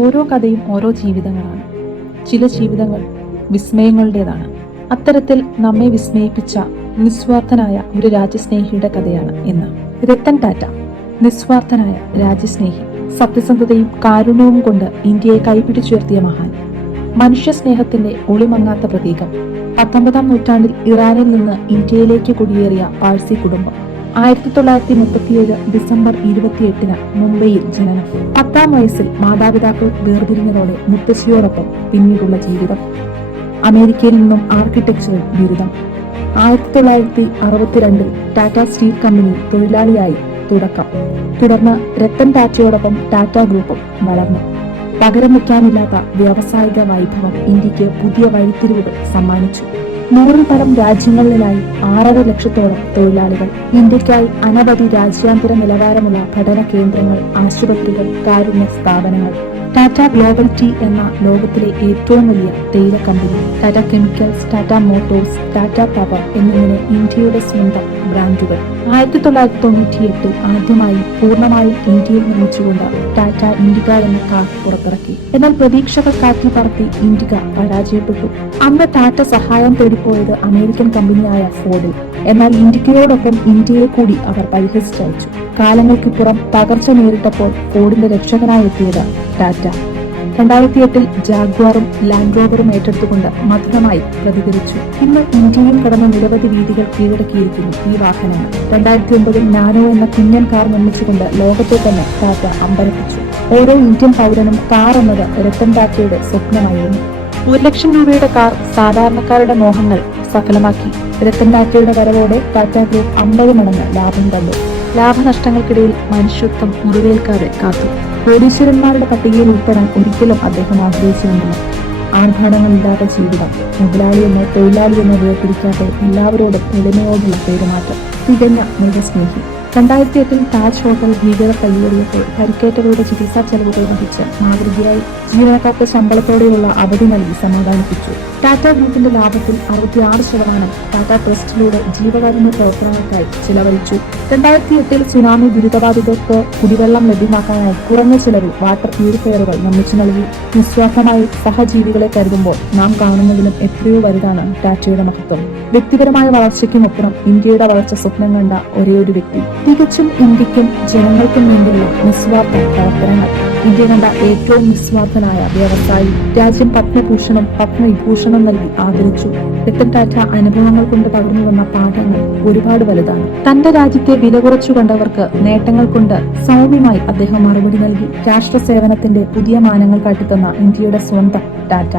ഓരോ കഥയും ഓരോ ജീവിതങ്ങളാണ്. ചില ജീവിതങ്ങൾ വിസ്മയങ്ങളുടേതാണ്. അത്തരത്തിൽ നമ്മെ വിസ്മയിപ്പിച്ച നിസ്വാർത്ഥനായ ഒരു രാജ്യസ്നേഹിയുടെ കഥയാണ് ഇന്ന്. രത്തൻ ടാറ്റ, നിസ്വാർത്ഥനായ രാജ്യസ്നേഹി, സത്യസന്ധതയും കാരുണ്യവും കൊണ്ട് ഇന്ത്യയെ കൈപിടിച്ചുയർത്തിയ മഹാൻ, മനുഷ്യ സ്നേഹത്തിന്റെ ഒളിമങ്ങാത്ത പ്രതീകം. 19-ാം നൂറ്റാണ്ടിൽ ഇറാനിൽ നിന്ന് ഇന്ത്യയിലേക്ക് കുടിയേറിയ പാഴ്സി കുടുംബം. 1937 ഡിസംബർ 28-ന് മുംബൈയിൽ ജനനം. 10-ാം വയസ്സിൽ മാതാപിതാക്കൾ വേർപിരിഞ്ഞതോടെ മുത്തശ്ശിയോടൊപ്പം പിന്നീടുള്ള ജീവിതം. അമേരിക്കയിൽ നിന്നും ആർക്കിടെക്ചറിൽ ബിരുദം. 1962-ൽ ടാറ്റ സ്റ്റീൽ കമ്പനിയിൽ തൊഴിലാളിയായി തുടക്കം. തുടർന്ന് രത്തൻ ടാറ്റയോടൊപ്പം ടാറ്റ ഗ്രൂപ്പും വളർന്നു. പകരം വയ്ക്കാനില്ലാത്ത വ്യാവസായിക വൈഭവം ഇന്ത്യക്ക് പുതിയ വഴിത്തിരിവുകൾ സമ്മാനിച്ചു. 100-ൽ പരം രാജ്യങ്ങളിലായി 6.5 ലക്ഷത്തോളം തൊഴിലാളികൾ. ഇന്ത്യക്കായി അനവധി രാജ്യാന്തര നിലവാരമുള്ള പഠന കേന്ദ്രങ്ങൾ, ആശുപത്രികൾ, കാരുണ്യ സ്ഥാപനങ്ങൾ. ടാറ്റ ഗ്ലോബൽ ടീ എന്ന ലോകത്തിലെ ഏറ്റവും വലിയ തേയില company, Tata chemicals, Tata Motors, Tata power എന്നിങ്ങനെ ഇന്ത്യയുടെ സ്വന്തം ബ്രാൻഡുകൾ. 1998-ൽ ആദ്യമായി പൂർണ്ണമായും ഇന്ത്യയിൽ നിർമ്മിച്ചുകൊണ്ട് ടാറ്റ ഇൻഡിക എന്ന കാർ പുറത്തിറക്കി. എന്നാൽ പ്രതീക്ഷകൾ കാറ്റി പറത്തി ഇൻഡിക പരാജയപ്പെട്ടു. അന്ന് ടാറ്റ സഹായം തേടിപ്പോയത് അമേരിക്കൻ കമ്പനിയായ ഫോർഡിൽ. എന്നാൽ ഇൻഡിക്കയോടൊപ്പം ഇന്ത്യയെ കൂടി അവർ പരിഹസിച്ചയച്ചു. കാലങ്ങൾക്കിപ്പുറം തകർച്ച നേരിട്ടപ്പോൾ ഫോർഡിന്റെ രക്ഷകനായി എത്തിയത് ടാറ്റ. 2008-ൽ ജാഗ്വാറും ലാൻഡ് റോവറും ഏറ്റെടുത്തുകൊണ്ട് മധുരമായി പ്രതികരിച്ചു. ഇന്ന് ഇന്ത്യയിൽ കടന്ന നിരവധി വീതികൾ കീഴടക്കിയിരിക്കുന്നു ഈ വാഹനങ്ങൾ. 2009-ൽ നാനോ എന്ന കുഞ്ഞൻ കാർ നിർമ്മിച്ചുകൊണ്ട് ലോകത്തെ തന്നെ ടാറ്റ അമ്പരപ്പിച്ചു. ഓരോ ഇന്ത്യൻ പൗരനും കാർ എന്നത് രത്തൻ ടാറ്റയുടെ സ്വപ്നമായിരുന്നു. 1 ലക്ഷം രൂപയുടെ കാർ സാധാരണക്കാരുടെ മോഹങ്ങൾ സഫലമാക്കി. രത്തൻ ടാറ്റയുടെ വരവോടെ ടാറ്റ ഗ്രൂപ്പ് 50 മടങ്ങ് ലാഭം കണ്ടു. ലാഭനഷ്ടങ്ങൾക്കിടയിൽ മനുഷ്യത്വം മുറിവേൽക്കാതെ കാത്തു. കോടീശ്വരന്മാരുടെ പട്ടികയിൽ ഉൾപ്പെടാൻ ഒരിക്കലും അദ്ദേഹം ആഗ്രഹിച്ചിരുന്നില്ല. ആർഭാടങ്ങളില്ലാത്ത ജീവിതം, മുതലാളിയെന്നോ തൊഴിലാളിയെന്നോ വേർതിരിക്കാതെ എല്ലാവരോടും എളിമയോടുള്ള പെരുമാറ്റം, തികഞ്ഞ മൃഗസ്നേഹി. 2008-ൽ താജ് ഹോട്ടൽ ഭീകര കയ്യേറിയപ്പോൾ പരിക്കേറ്റവരുടെ ചികിത്സാ ചെലവുകൾ വഹിച്ച് മാതൃകയായി. ജീവനക്കാർക്ക് ശമ്പളത്തോടെയുള്ള അവധി നൽകി സമാധാനിപ്പിച്ചു. ടാറ്റ ഗ്രൂപ്പിന്റെ ലാഭത്തിൽ 66% ടാറ്റ ട്രസ്റ്റിലൂടെ ജീവകാരുണ്യ പ്രവർത്തനങ്ങൾക്കായി ചിലവഴിച്ചു. 2008-ൽ സുനാമി ദുരിതബാധിതർക്ക് കുടിവെള്ളം ലഭ്യമാക്കാനായി കുറഞ്ഞ ചിലവിൽ വാട്ടർ പ്യൂരിഫയറുകൾ നിർമ്മിച്ചു നൽകി. നിസ്വാർത്ഥമായി സഹജീവികളെ കരുതുമ്പോൾ നാം കാണുന്നതിലും എത്രയോ വലുതാണ് ടാറ്റയുടെ മഹത്വം. വ്യക്തിപരമായ വളർച്ചയ്ക്കുമപ്പുറം ഇന്ത്യയുടെ വളർച്ച സ്വപ്നം കണ്ട ഒരേയൊരു വ്യക്തി. തികച്ചും ഇന്ത്യക്കും ജനങ്ങൾക്കും വേണ്ടിയുള്ള നിസ്വാർത്ഥ പ്രവർത്തനങ്ങൾ. ഇന്ത്യ കണ്ട ഏറ്റവും നിസ്വാർത്ഥനായ വ്യവസായി. രാജ്യം പത്മഭൂഷണം പത്മവിഭൂഷണം നൽകി ആദരിച്ചു. രത്തൻ ടാറ്റ അനുഭവങ്ങൾ കൊണ്ട് പകർന്നു വന്ന പാഠങ്ങൾ ഒരുപാട് വലുതാണ്. തന്റെ രാജ്യത്തെ വില കുറച്ചു കണ്ടവർക്ക് നേട്ടങ്ങൾ കൊണ്ട് സൗമ്യമായി അദ്ദേഹം മറുപടി നൽകി. രാഷ്ട്ര സേവനത്തിന്റെ പുതിയ മാനങ്ങൾ കാട്ടിത്തന്ന ഇന്ത്യയുടെ സ്വന്തം ടാറ്റ.